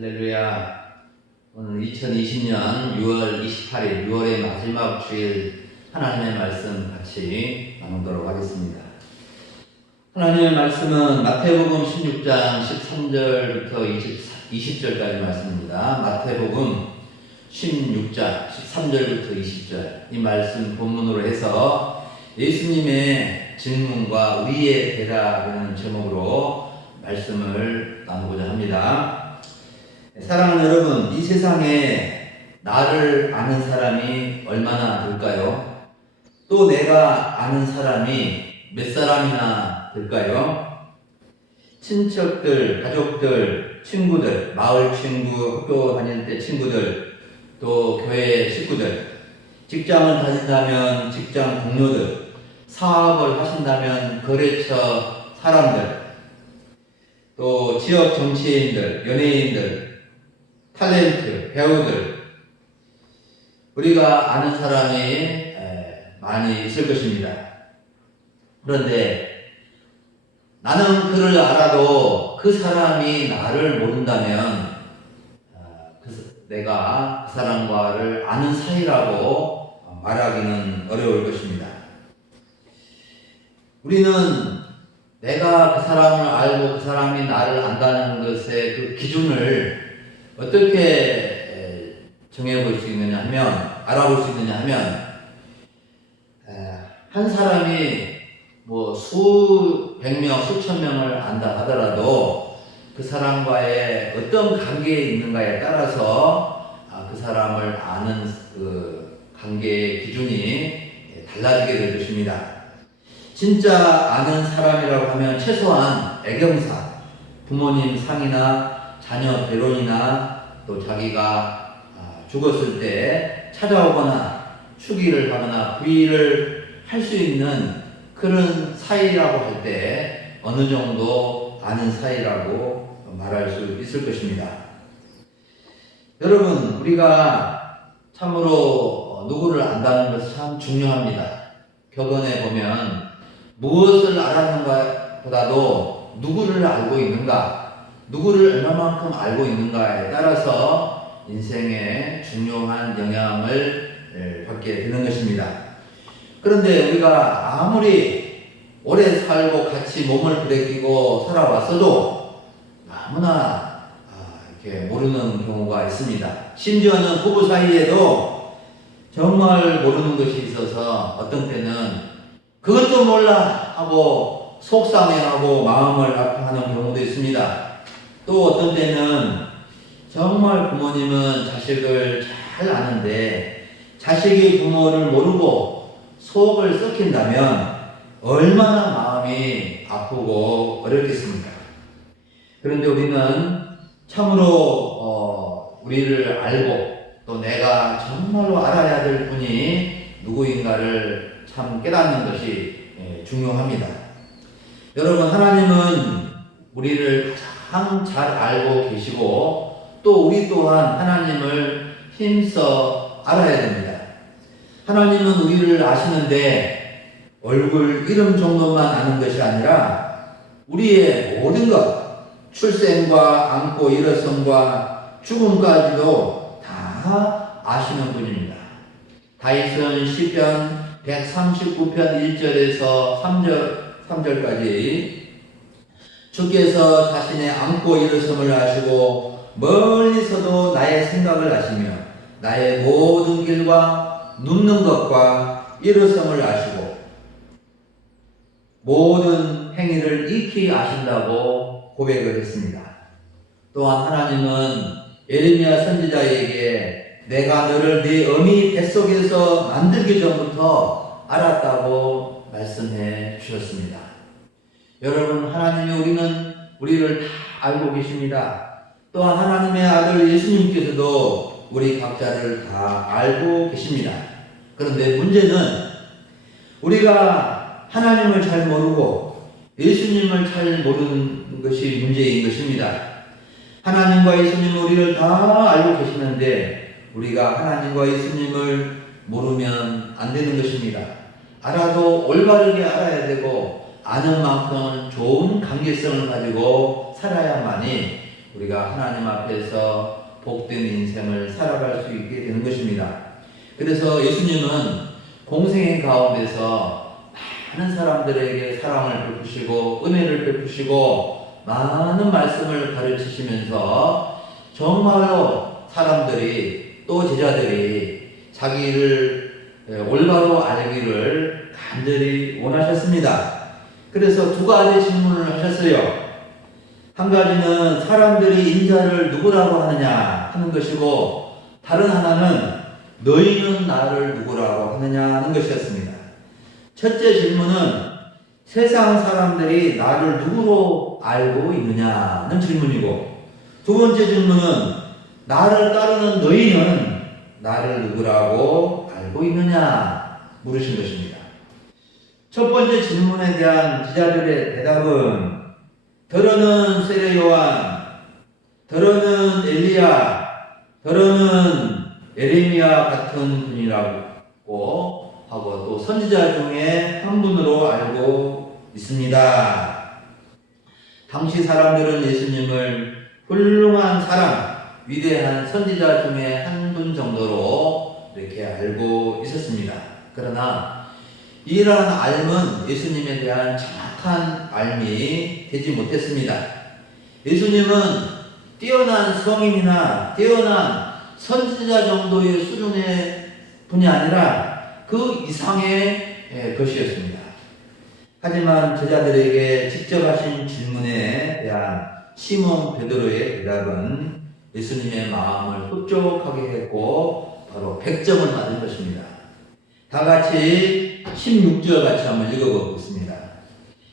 할렐루야. 오늘 2020년 6월 28일, 6월의 마지막 주일 하나님의 말씀 같이 나누도록 하겠습니다. 하나님의 말씀은 마태복음 16장 13절부터 20절까지 말씀입니다. 마태복음 16장 13절부터 20절, 이 말씀 본문으로 해서 예수님의 질문과 우리의 대답이라는 제목으로 말씀을 나누고자 합니다. 사랑하는 여러분, 이 세상에 나를 아는 사람이 얼마나 될까요? 또 내가 아는 사람이 몇 사람이나 될까요? 친척들, 가족들, 친구들, 마을 친구, 학교 다닐 때 친구들, 또 교회 식구들, 직장을 다닌다면 직장 동료들, 사업을 하신다면 거래처 사람들, 또 지역 정치인들, 연예인들, 탤런트, 배우들, 우리가 아는 사람이 많이 있을 것입니다. 그런데 나는 그를 알아도 그 사람이 나를 모른다면 내가 그 사람과를 아는 사이라고 말하기는 어려울 것입니다. 우리는 내가 그 사람을 알고 그 사람이 나를 안다는 것의 그 기준을 어떻게 정해볼 수 있느냐 하면, 알아볼 수 있느냐 하면, 한 사람이 뭐 수백 명, 수천 명을 안다 하더라도 그 사람과의 어떤 관계에 있는가에 따라서 그 사람을 아는 그 관계의 기준이 달라지게 될 것입니다. 진짜 아는 사람이라고 하면 최소한 애경사, 부모님 상이나 자녀 결혼이나 또 자기가 죽었을 때 찾아오거나 추기를 하거나 부의를 할 수 있는 그런 사이라고 할 때 어느 정도 아는 사이라고 말할 수 있을 것입니다. 여러분, 우리가 참으로 누구를 안다는 것은 참 중요합니다. 격언에 보면 무엇을 알았는가 보다도 누구를 알고 있는가, 누구를 얼마만큼 알고 있는가에 따라서 인생에 중요한 영향을 받게 되는 것입니다. 그런데 우리가 아무리 오래 살고 같이 몸을 부대끼고 살아왔어도 너무나 이렇게 모르는 경우가 있습니다. 심지어는 부부 사이에도 정말 모르는 것이 있어서 어떤 때는 그것도 몰라 하고 속상해하고 마음을 아파하는 경우도 있습니다. 또 어떤 때는 정말 부모님은 자식을 잘 아는데 자식이 부모를 모르고 속을 썩힌다면 얼마나 마음이 아프고 어렵겠습니까? 그런데 우리는 참으로 우리를 알고 또 내가 정말로 알아야 될 분이 누구인가를 참 깨닫는 것이 중요합니다. 여러분, 하나님은 우리를 가장 잘 알고 계시고 또 우리 또한 하나님을 힘써 알아야 됩니다. 하나님은 우리를 아시는데 얼굴, 이름 정도만 아는 것이 아니라 우리의 모든 것, 출생과 안고 일어섬과 죽음까지도 다 아시는 분입니다. 다윗은 시편 139편 1절에서 3절까지 주께서 자신의 안고 일어섬을 아시고 멀리서도 나의 생각을 아시며 나의 모든 길과 눕는 것과 일어섬을 아시고 모든 행위를 익히 아신다고 고백을 했습니다. 또한 하나님은 예레미야 선지자에게 내가 너를 네 어미 뱃속에서 만들기 전부터 알았다고 말씀해 주셨습니다. 여러분, 하나님이 우리를 다 알고 계십니다. 또한 하나님의 아들 예수님께서도 우리 각자를 다 알고 계십니다. 그런데 문제는 우리가 하나님을 잘 모르고 예수님을 잘 모르는 것이 문제인 것입니다. 하나님과 예수님은 우리를 다 알고 계시는데 우리가 하나님과 예수님을 모르면 안 되는 것입니다. 알아도 올바르게 알아야 되고 아는 만큼 좋은 관계성을 가지고 살아야만이 우리가 하나님 앞에서 복된 인생을 살아갈 수 있게 되는 것입니다. 그래서 예수님은 공생의 가운데서 많은 사람들에게 사랑을 베푸시고 은혜를 베푸시고 많은 말씀을 가르치시면서 정말로 사람들이 또 제자들이 자기를 올바로 알기를 간절히 원하셨습니다. 그래서 두 가지 질문을 하셨어요. 한 가지는 사람들이 인자를 누구라고 하느냐 하는 것이고, 다른 하나는 너희는 나를 누구라고 하느냐 하는 것이었습니다. 첫째 질문은 세상 사람들이 나를 누구로 알고 있느냐는 질문이고, 두 번째 질문은 나를 따르는 너희는 나를 누구라고 알고 있느냐 물으신 것입니다. 첫 번째 질문에 대한 제자들의 대답은 더러는 세례 요한, 더러는 엘리야, 더러는 에레미야 같은 분이라고 하고 또 선지자 중에 한 분으로 알고 있습니다. 당시 사람들은 예수님을 훌륭한 사람, 위대한 선지자 중에 한 분 정도로 이렇게 알고 있었습니다. 그러나 이러한 알은 예수님에 대한 정확한 알미 되지 못했습니다. 예수님은 뛰어난 성인이나 뛰어난 선지자 정도의 수준의 분이 아니라 그 이상의 것이었습니다. 하지만 제자들에게 직접 하신 질문에 대한 시몬 베드로의 대답은 예수님의 마음을 흡족하게 했고 바로 100점을 맞은 것입니다. 다 같이 16절 같이 한번 읽어보겠습니다.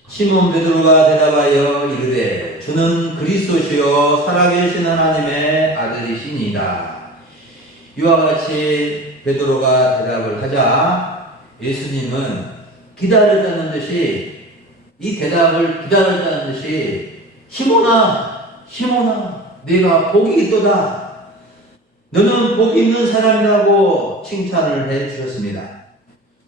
시몬 베드로가 대답하여 이르되 주는 그리스도시요 살아계신 하나님의 아들이시니이다. 이와 같이 베드로가 대답을 하자 예수님은 기다렸다는 듯이 이 대답을 기다렸다는 듯이 시몬아 네가 복이 있도다. 너는 복이 있는 사람이라고 칭찬을 해 주셨습니다.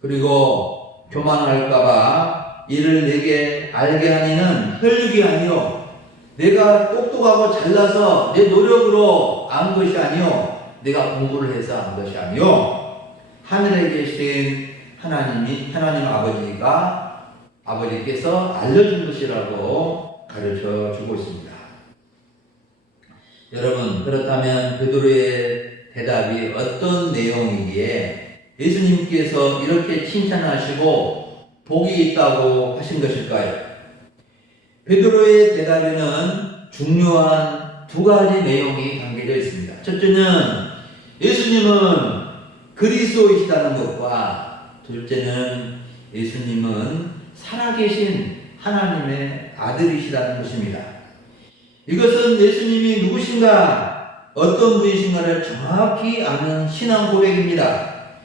그리고 교만할까봐 이를 내게 알게 하니는 혈육이 아니요 내가 똑똑하고 잘나서 내 노력으로 안 것이 아니요 내가 공부를 해서 안 것이 아니요 하늘에 계신 하나님 아버지께서 알려준 것이라고 가르쳐 주고 있습니다. 여러분, 그렇다면 베드로의 대답이 어떤 내용이기에 예수님께서 이렇게 칭찬하시고 복이 있다고 하신 것일까요? 베드로의 대답에는 중요한 두 가지 내용이 담겨져 있습니다. 첫째는 예수님은 그리스도이시다는 것과 둘째는 예수님은 살아계신 하나님의 아들이시다는 것입니다. 이것은 예수님이 누구신가, 어떤 분이신가를 정확히 아는 신앙 고백입니다.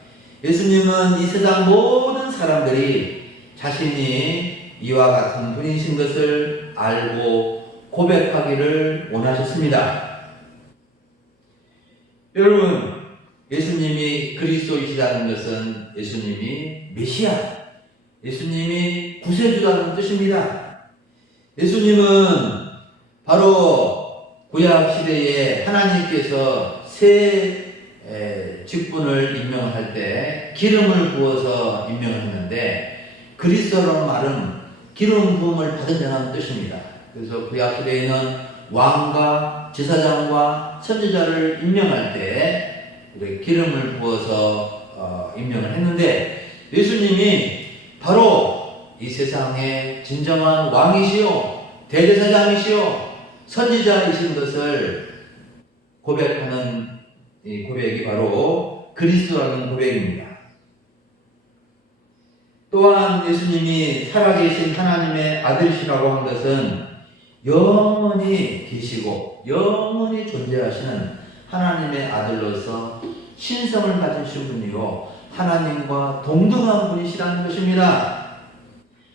예수님은 이 세상 모든 사람들이 자신이 이와 같은 분이신 것을 알고 고백하기를 원하셨습니다. 여러분, 예수님이 그리스도이시다는 것은 예수님이 메시아, 예수님이 구세주라는 뜻입니다. 예수님은 바로 구약 시대에 하나님께서 새 직분을 임명할 때 기름을 부어서 임명을 했는데 그리스도라는 말은 기름 부음을 받은 자라는 뜻입니다. 그래서 구약 시대에는 왕과 제사장과 선지자를 임명할 때 기름을 부어서 임명을 했는데 예수님이 바로 이 세상의 진정한 왕이시요 대제사장이시요 선지자이신 것을 고백하는 이 고백이 바로 그리스도라는 고백입니다. 또한 예수님이 살아계신 하나님의 아들이시라고 한 것은 영원히 계시고 영원히 존재하시는 하나님의 아들로서 신성을 가지신 분이요 하나님과 동등한 분이시라는 것입니다.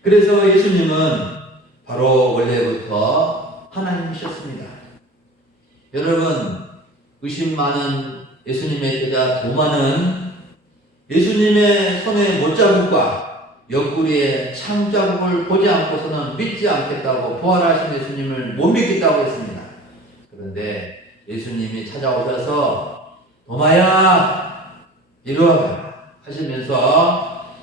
그래서 예수님은 바로 원래부터 하나님이셨습니다. 여러분, 의심 많은 예수님의 제자 도마는 예수님의 손의 못자국과 옆구리에 창자국을 보지 않고서는 믿지 않겠다고 부활하신 예수님을 못 믿겠다고 했습니다. 그런데 예수님이 찾아오셔서 도마야 이리 와라 하시면서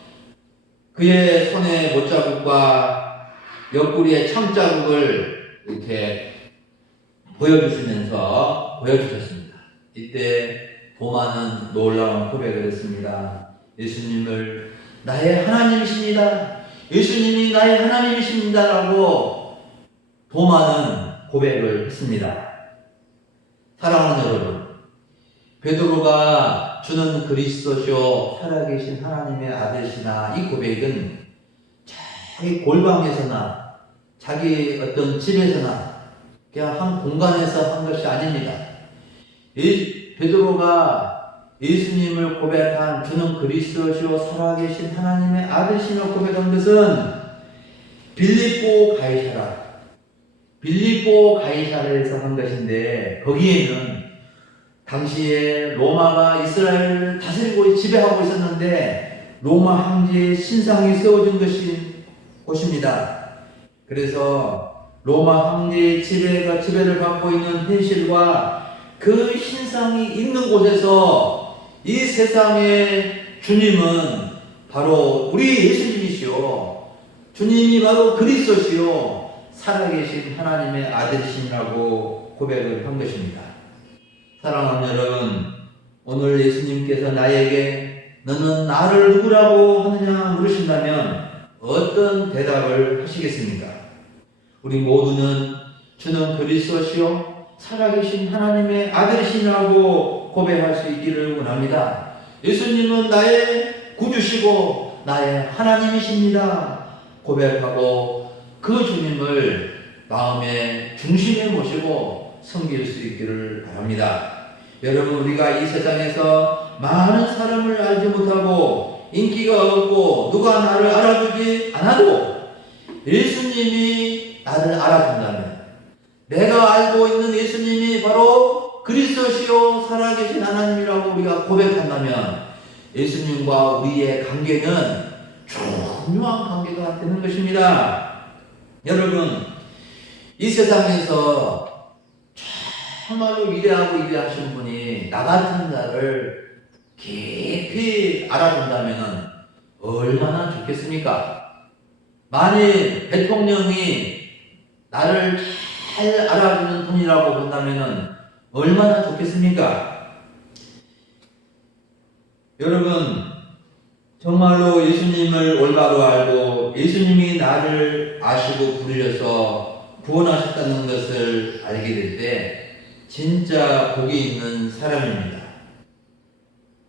그의 손에 못자국과 옆구리에 참자국을 이렇게 보여주셨습니다. 이때 도마는 놀라운 고백을 했습니다. 예수님을 나의 하나님이십니다. 예수님이 나의 하나님이십니다. 라고 도마는 고백을 했습니다. 사랑하는 여러분, 베드로가 주는 그리스도시요 살아계신 하나님의 아들이시나 이 고백은 자기 골방에서나 자기 어떤 집에서나 그냥 한 공간에서 한 것이 아닙니다. 베드로가 예수님을 고백한 주는 그리스도시요 살아계신 하나님의 아들이시며 고백한 것은 빌립보 가이사라에서 한 것인데 것인데 당시에 로마가 이스라엘을 다스리고 지배하고 있었는데 로마 황제의 신상이 세워진 곳입니다. 그래서 로마 황제의 지배를 받고 있는 현실과 그 신상이 있는 곳에서 이 세상의 주님은 바로 우리 예수님이시오. 주님이 바로 그리스도시요 살아계신 하나님의 아들이시라고 고백을 한 것입니다. 사랑하는 여러분, 오늘 예수님께서 나에게 너는 나를 누구라고 하느냐 물으신다면 어떤 대답을 하시겠습니까? 우리 모두는 주는 그리스도시요 살아계신 하나님의 아들이시라고 고백할 수 있기를 원합니다. 예수님은 나의 구주시고 나의 하나님이십니다. 고백하고 그 주님을 마음의 중심에 모시고 섬길 수 있기를 바랍니다. 여러분, 우리가 이 세상에서 많은 사람을 알지 못하고 인기가 없고 누가 나를 알아주지 않아도 예수님이 나를 알아준다면, 내가 알고 있는 예수님이 바로 그리스도시요 살아계신 하나님이라고 우리가 고백한다면 예수님과 우리의 관계는 중요한 관계가 되는 것입니다. 여러분, 이 세상에서 정말로 위대하고 위대하신 분이 나 같은 자를 깊이 알아본다면 얼마나 좋겠습니까? 만일 대통령이 나를 잘 알아주는 분이라고 본다면 얼마나 좋겠습니까? 여러분, 정말로 예수님을 올바로 알고 예수님이 나를 아시고 부르셔서 구원하셨다는 것을 알게 될 때 진짜 복이 있는 사람입니다.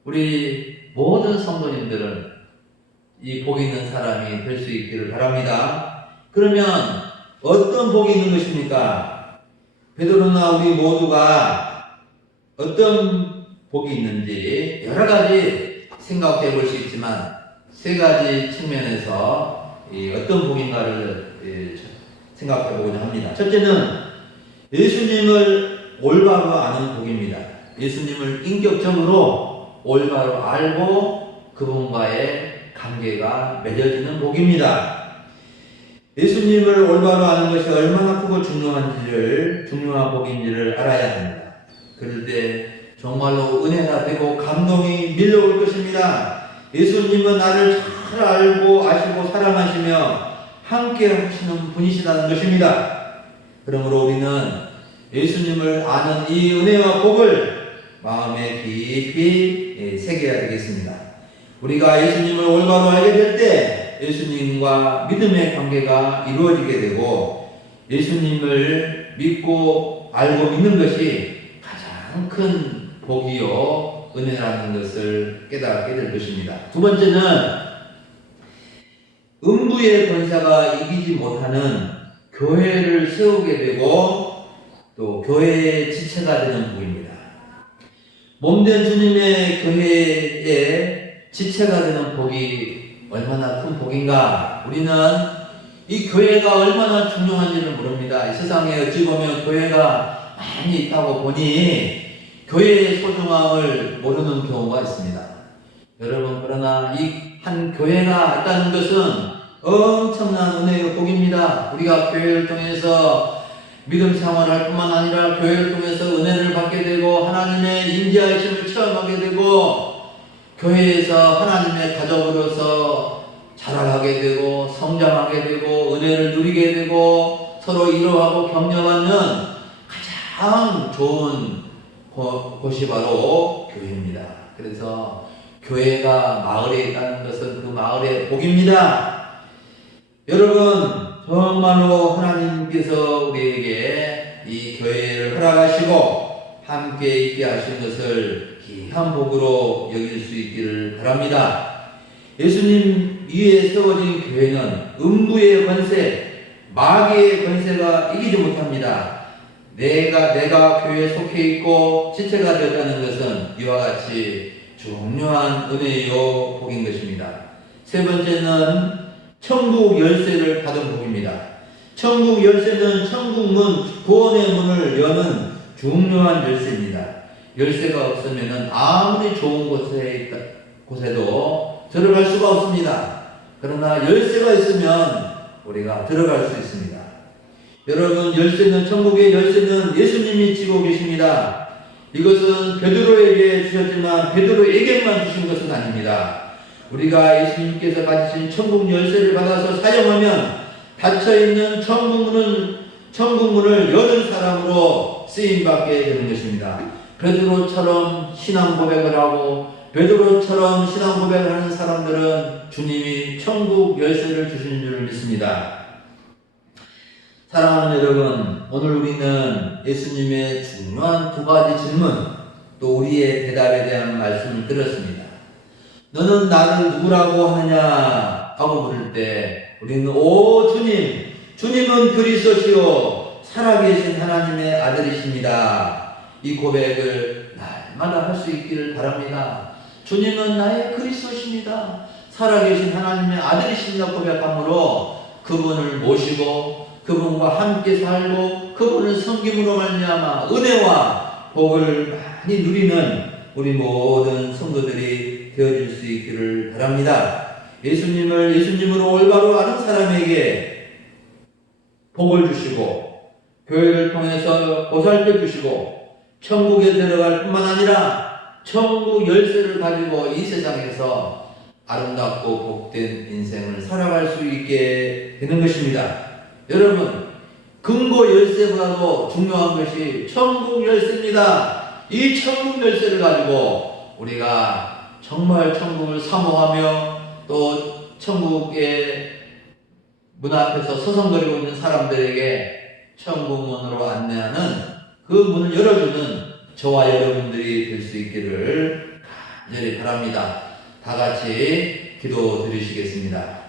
우리 모든 성도님들은 이 복이 있는 사람이 될 수 있기를 바랍니다. 그러면 어떤 복이 있는 것입니까? 베드로나 우리 모두가 어떤 복이 있는지 여러 가지 생각해 볼 수 있지만 세 가지 측면에서 어떤 복인가를 생각해 보고자 합니다. 첫째는 예수님을 올바로 아는 복입니다. 예수님을 인격적으로 올바로 알고 그분과의 관계가 맺어지는 복입니다. 예수님을 올바로 아는 것이 얼마나 크고 중요한 복인지를 알아야 합니다. 그럴 때 정말로 은혜가 되고 감동이 밀려올 것입니다. 예수님은 나를 잘 알고 아시고 사랑하시며 함께 하시는 분이시라는 것입니다. 그러므로 우리는 예수님을 아는 이 은혜와 복을 마음에 깊이 새겨야 되겠습니다. 우리가 예수님을 올바로 알게 될 때 예수님과 믿음의 관계가 이루어지게 되고 예수님을 믿고 알고 믿는 것이 가장 큰 복이요 은혜라는 것을 깨닫게 될 것입니다. 두 번째는 음부의 권세가 이기지 못하는 교회를 세우게 되고 또 교회의 지체가 되는 복입니다. 몸된 주님의 교회의 지체가 되는 복이 얼마나 큰 복인가. 우리는 이 교회가 얼마나 중요한지를 모릅니다. 이 세상에 어찌 보면 교회가 많이 있다고 보니 교회의 소중함을 모르는 경우가 있습니다. 여러분, 그러나 이 한 교회가 있다는 것은 엄청난 은혜의 복입니다. 우리가 교회를 통해서 믿음 생활할 뿐만 아니라 교회를 통해서 은혜를 받게 되고 하나님의 임재하심을 체험하게 되고 교회에서 하나님의 가족으로서 자라가게 되고 성장하게 되고 은혜를 누리게 되고 서로 위로하고 격려받는 가장 좋은 곳이 바로 교회입니다. 그래서 교회가 마을에 있다는 것은 그 마을의 복입니다. 여러분, 정말로 하나님께서 우리에게 이 교회를 허락하시고 함께 있게 하신 것을 귀한 복으로 여길 수 있기를 바랍니다. 예수님 위에 세워진 교회는 음부의 권세, 마귀의 권세가 이기지 못합니다. 내가 교회에 속해 있고 지체가 되었다는 것은 이와 같이 중요한 은혜요 복인 것입니다. 세 번째는 천국 열쇠를 받은 복입니다. 천국 열쇠는 천국 문, 구원의 문을 여는 중요한 열쇠입니다. 열쇠가 없으면 아무리 좋은 곳에도 들어갈 수가 없습니다. 그러나 열쇠가 있으면 우리가 들어갈 수 있습니다. 여러분, 천국의 열쇠는 예수님이 쥐고 계십니다. 이것은 베드로에게 주셨지만 베드로에게만 주신 것은 아닙니다. 우리가 예수님께서 가지신 천국 열쇠를 받아서 사용하면 닫혀있는 천국문을 여는 사람으로 쓰임받게 되는 것입니다. 베드로처럼 신앙 고백을 하고 베드로처럼 신앙 고백을 하는 사람들은 주님이 천국 열쇠를 주시는 줄 믿습니다. 사랑하는 여러분, 오늘 우리는 예수님의 중요한 두 가지 질문, 또 우리의 대답에 대한 말씀을 들었습니다. 너는 나를 누구라고 하느냐 하고 물을 때 우리는 오 주님, 주님은 그리스도시요 살아계신 하나님의 아들이십니다. 이 고백을 날마다 할 수 있기를 바랍니다. 주님은 나의 그리스도십니다. 살아계신 하나님의 아들이십니다 고백함으로 그분을 모시고 그분과 함께 살고 그분을 섬김으로 말미암아 은혜와 복을 많이 누리는 우리 모든 성도들이 되어질 수 있기를 바랍니다. 예수님을 예수님으로 올바로 아는 사람에게 복을 주시고 교회를 통해서 보살펴 주시고 천국에 들어갈 뿐만 아니라 천국 열쇠를 가지고 이 세상에서 아름답고 복된 인생을 살아갈 수 있게 되는 것입니다. 여러분, 금고 열쇠보다도 중요한 것이 천국 열쇠입니다. 이 천국 열쇠를 가지고 우리가 정말 천국을 사모하며 또 천국의 문 앞에서 서성거리고 있는 사람들에게 천국문으로 안내하는 그 문을 열어주는 저와 여러분들이 될 수 있기를 간절히 바랍니다. 다 같이 기도 드리시겠습니다.